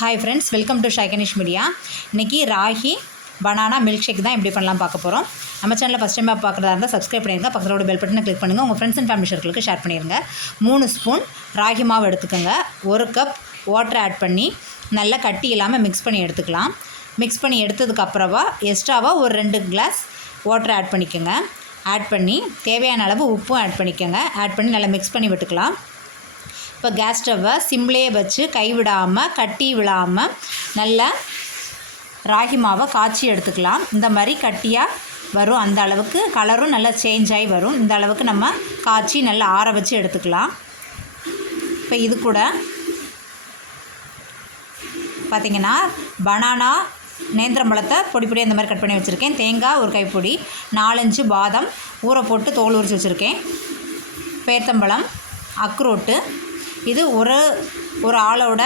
Hi friends, welcome to ஷைகனிஷ் media. இன்றைக்கி ragi banana milk ஷேக் தான் எப்படி பண்ணலாம் பார்க்க போகிறோம். நம்ம சேனலில் ஃபஸ்ட் டைம் பார்க்குறதா இருந்தால் சப்ஸ்கிரைப் பண்ணிடுங்க, பக்கத்தோட பெல் பட்டனை கிளிக் பண்ணுங்கள், உங்கள் ஃப்ரெண்ட்ஸ் அண்ட் ஃபேமிலி சர்க்கிளுக்கு ஷேர் பண்ணிடுங்க. 3 ஸ்பூன் ராகி மாவு எடுத்துக்கோங்க. 1 கப் வாட்டர் ஆட் பண்ணி நல்லா கட்டி இல்லாமல் மிக்ஸ் பண்ணி எடுத்துக்கலாம். மிக்ஸ் பண்ணி எடுத்ததுக்கப்புறமா எக்ஸ்ட்ராவாக ஒரு 2 கிளாஸ் வாட்டர் ஆட் பண்ணிக்கோங்க. ஆட் பண்ணி தேவையான அளவு உப்பும் ஆட் பண்ணிக்கோங்க. ஆட் பண்ணி நல்லா மிக்ஸ் பண்ணி விட்டுக்கலாம். இப்போ கேஸ் ஸ்டவ்வை சிம்லேயே வச்சு கைவிடாமல் கட்டி விடாமல் நல்லா ராகி மாவை காய்ச்சி எடுத்துக்கலாம். இந்த மாதிரி கட்டியாக வரும், அந்த அளவுக்கு கலரும் நல்லா சேஞ்ச் ஆகி வரும். இந்த அளவுக்கு நம்ம காய்ச்சி நல்லா ஆற வச்சு எடுத்துக்கலாம். இப்போ இது கூட பார்த்திங்கன்னா பனானா நேந்திரம்பழத்தை பொடி பொடியாக இந்த மாதிரி கட் பண்ணி வச்சுருக்கேன். தேங்காய் ஒரு கைப்பொடி, 4-5 பாதாம் ஊற போட்டு தோல் உரித்து வச்சுருக்கேன். பேர்த்தம்பழம், அக்ரோட்டு. இது ஒரு ஆளோட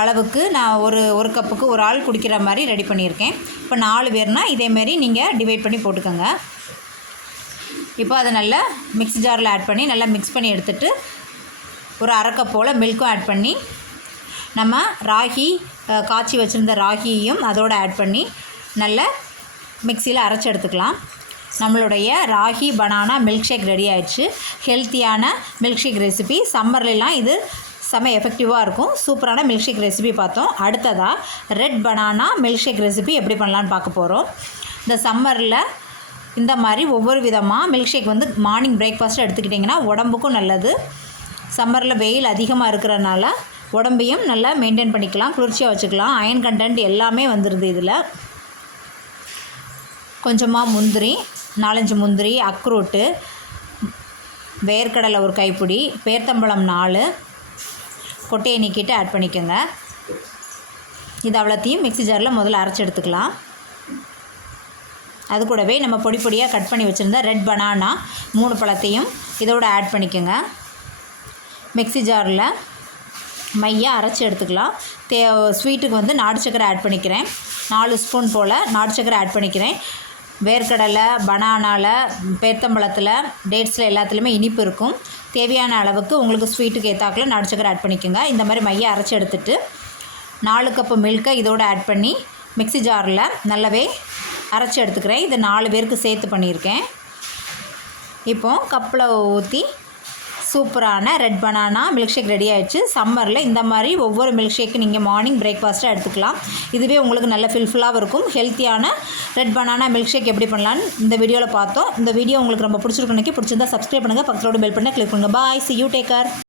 அளவுக்கு நான் ஒரு கப்புக்கு ஒரு ஆள் குடிக்கிற மாதிரி ரெடி பண்ணியிருக்கேன். இப்போ 4 பேர்னால் இதேமாரி நீங்கள் டிவைட் பண்ணி போட்டுக்கோங்க. இப்போ அதை நல்லா மிக்ஸி ஜாரில் ஆட் பண்ணி நல்லா மிக்ஸ் பண்ணி எடுத்துகிட்டு ஒரு 1/2 கப் போல் மில்க்கும் ஆட் பண்ணி நம்ம ராகி காய்ச்சி வச்சுருந்த ராகியையும் அதோடு ஆட் பண்ணி நல்லா மிக்சியில் அரைச்சி எடுத்துக்கலாம். நம்மளுடைய ragi banana milk shake ready ஆயிடுச்சு. ஹெல்த்தியான மில்க் ஷேக் ரெசிபி. சம்மர்லாம் இது செம்ம எஃபெக்டிவாக இருக்கும். சூப்பரான மில்க் ஷேக் ரெசிபி பார்த்தோம். அடுத்ததாக red banana milk shake recipe எப்படி பண்ணலான்னு பார்க்க போகிறோம். இந்த சம்மரில் இந்த மாதிரி ஒவ்வொரு விதமாக மில்க் ஷேக் வந்து மார்னிங் பிரேக்ஃபாஸ்ட்டாக எடுத்துக்கிட்டிங்கன்னா உடம்புக்கும் நல்லது. சம்மரில் வெயில் அதிகமாக இருக்கிறனால உடம்பையும் நல்லா மெயின்டைன் பண்ணிக்கலாம், குளிர்ச்சியாக வச்சுக்கலாம். அயன் கண்டென்ட் எல்லாமே வந்துடுது இதில். கொஞ்சமாக முந்திரி, 4-5 முந்திரி, அக்ரோட்டு, வேர்க்கடலை ஒரு கைப்பிடி, பேர்த்தம்பழம் 4, கொட்டையை நீக்கிட்டு ஆட் பண்ணிக்கோங்க. இது அவ்வளோத்தையும் மிக்ஸி ஜாரில் முதல்ல அரைச்சி எடுத்துக்கலாம். அது கூடவே நம்ம பொடி பொடியாக கட் பண்ணி வச்சுருந்த ரெட் பனானா 3 பழத்தையும் இதோடு ஆட் பண்ணிக்கோங்க. மிக்ஸி ஜாரில் மையாக அரைச்சி எடுத்துக்கலாம். ஸ்வீட்டுக்கு வந்து நாட்டு சக்கரை ஆட் பண்ணிக்கிறேன். 4 ஸ்பூன் போல் நாட்டு சக்கரை ஆட் பண்ணிக்கிறேன். வேர்க்கடலை, பனானாவில், பேர்த்தம்பழத்தில், டேட்ஸில் எல்லாத்துலேயுமே இனிப்பு இருக்கும். தேவையான அளவுக்கு உங்களுக்கு ஸ்வீட்டுக்கு ஏற்றாக்கில் நாட்டு சக்கரை ஆட் பண்ணிக்கோங்க. இந்த மாதிரி மையை அரைச்சி எடுத்துகிட்டு 4 கப்பு மில்கை இதோடு ஆட் பண்ணி மிக்ஸி ஜாரில் நல்லாவே அரைச்சி எடுத்துக்கிறேன். இது 4 பேருக்கு சேர்த்து பண்ணியிருக்கேன். இப்போது கப்பில் ஊற்றி சூப்பரான red banana milk shake ready ஆகிடுச்சு. சம்மரில் இந்த மாதிரி ஒவ்வொரு மில்க் ஷேக்கு நீங்கள் மார்னிங் பிரேக்ஃபாஸ்ட்டாக எடுத்துக்கலாம். இதுவே உங்களுக்கு நல்ல ஃபில்ஃபுல்லாகவும் இருக்கும். ஹெல்த்தியான ரெட் பனானா மில்க் ஷேக் எப்படி பண்ணலான்னு இந்த வீடியோவில் பார்த்தோம். இந்த வீடியோ உங்களுக்கு ரொம்ப பிடிச்சிருந்தால் சப்ஸ்கிரைப் பண்ணுங்கள், பக்கத்தோட பெல் பட்டனை கிளிக் பண்ணுங்கள். பாய், see you, take care.